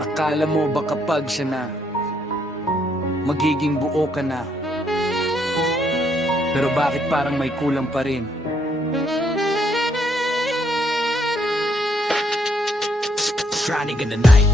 Akala mo ba kapag siya na, magiging buo ka na? Pero bakit parang may kulang pa rin? Drowning in the night.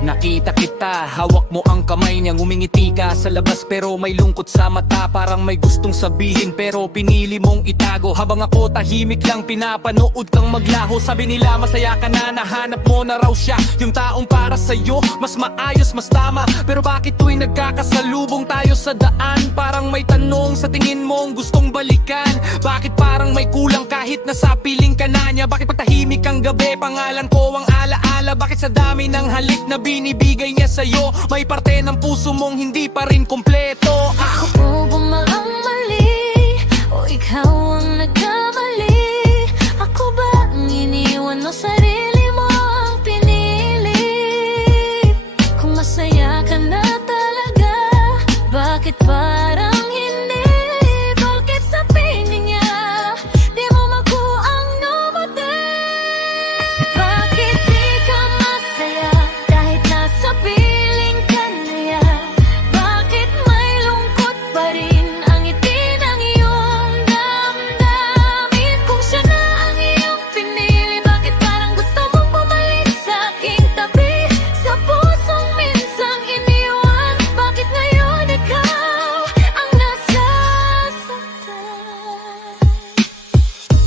Nakita kita, hawak mo ang kamay niya, ngumingiti ka sa labas pero may lungkot sa mata. Parang may gustong sabihin pero pinili mong itago. Habang ako tahimik lang pinapanood kang maglaho. Sabi nila masaya ka na, nahanap mo na raw siya, yung taong para sa'yo, mas maayos, mas tama. Pero bakit tuwing nagkakasalubong tayo sa daan, parang may tanong sa tingin mong gustong balikan? Bakit parang may kulang kahit nasa piling ka na niya? Bakit pag tahimik ang gabi, pangalan ko ang alaala? Bakit sa dami ng halik na binibigay niya sa'yo, may parte ng puso mong hindi pa rin kompleto? Ako po ba ang mali? O ikaw ang nagkamali? Ako ba ang iniwan mo? Sarili mo ang pinili? Kung masaya ka na talaga, bakit parang hindi? Bakit sa piling niya di mo makuha ang numate? Bakit di ka masaya kahit nasa piling ka na yan? Bakit may lungkot pa rin ang ngiti ng iyong damdamin? Kung siya na ang iyong pinili, bakit parang gusto mong bumalik sa aking tabi? Sa pusong minsang iniwan, bakit ngayon ikaw ang nasasaktan?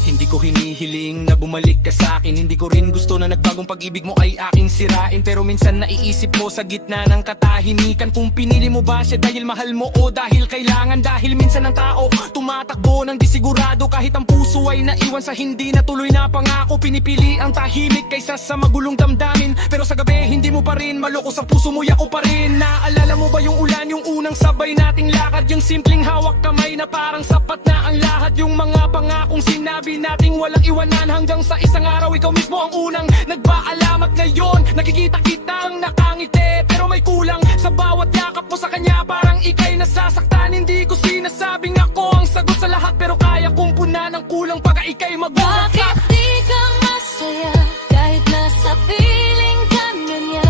Hindi ko hinihiling na bumalik ka sa akin, hindi ko rin gusto na nagbagong pag-ibig mo ay aking sirain. Pero minsan naiisip mo sa gitna ng katahimikan, kung pinili mo ba siya dahil mahal mo o dahil kailangan? Dahil minsan ang tao tumatakbo ng disigurado, kahit ang puso ay naiwan sa hindi natuloy na pangako. Pinipili ang tahimik kaysa sa magulong damdamin, pero sa gabi hindi mo pa rin maloko, sa puso mo yako pa rin. Naalala mo ba yung ulan, yung unang sabay nating lakad, yung simpleng hawak kamay na parang sapat na ang lahat? Yung mga pangakong sinabi nating walang iwanan, hanggang sa isang araw ikaw mismo ang unang nagpaalamat. Ngayon nakikita kitang nakangiti, pero may kulang sa bawat yakap mo sa kanya. Parang ika'y nasasaktan, hindi ko sinasabing ako ang sagot sa lahat, pero kaya kong puna ng kulang pagka ika'y magulat. Bakit di ka masaya kahit nasa piling ka na niya?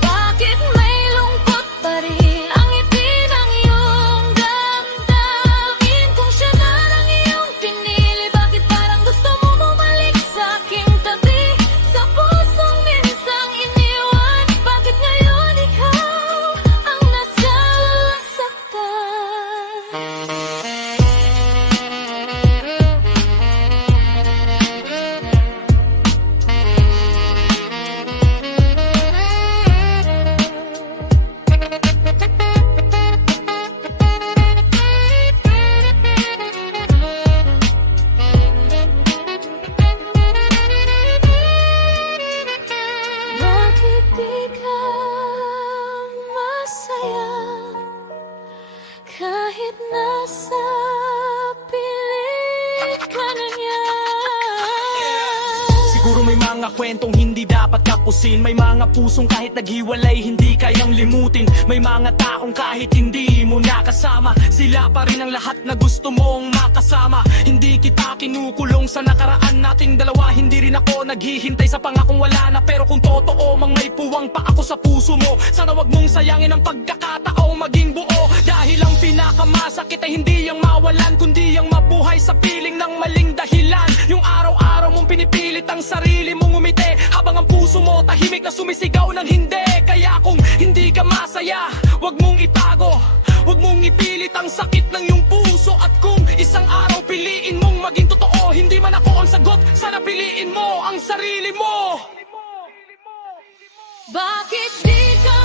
Bakit may lungkot pa rin ang ngiti ng iyong damdamin? Kung siya na lang iyong pinili, bakit parang gusto mo bumalik sa aking tabi? Sa pusong minsang iniwan, bakit ngayon ikaw ang nasasaktan? Bakit di ka masaya kahit nasa piling ka na niya? Siguro may mga kwentong hindi dapat tapusin, may mga pusong kahit naghiwalay hindi kayang limutin, may mga taong kahit hindi mo nakasama, sila pa rin ang lahat na gusto mong makasama. Hindi kita kinukulong sa nakaraan nating dalawa, hindi rin ako naghihintay sa pangakong wala na. Pero kung totoo mang may puwang pa ako sa puso mo, sana wag mong sayangin ang pagkakataong maging buo. Dahil ang pinakamasakit ay hindi ang mawalan, kundi ang mabuhay sa piling ng maling dahilan. Yung araw-araw mong pinipilit ang sarili mong umiti, habang ang puso mo tahimik na sumisigaw ng hindi. Kaya kung hindi ka masaya, wag mong itago, wag mong ipilit ang sakit ng iyong puso. At kung isang araw piliin mong maging totoo, hindi man ako ang sagot, sana piliin mo ang sarili mo. Bakit di ka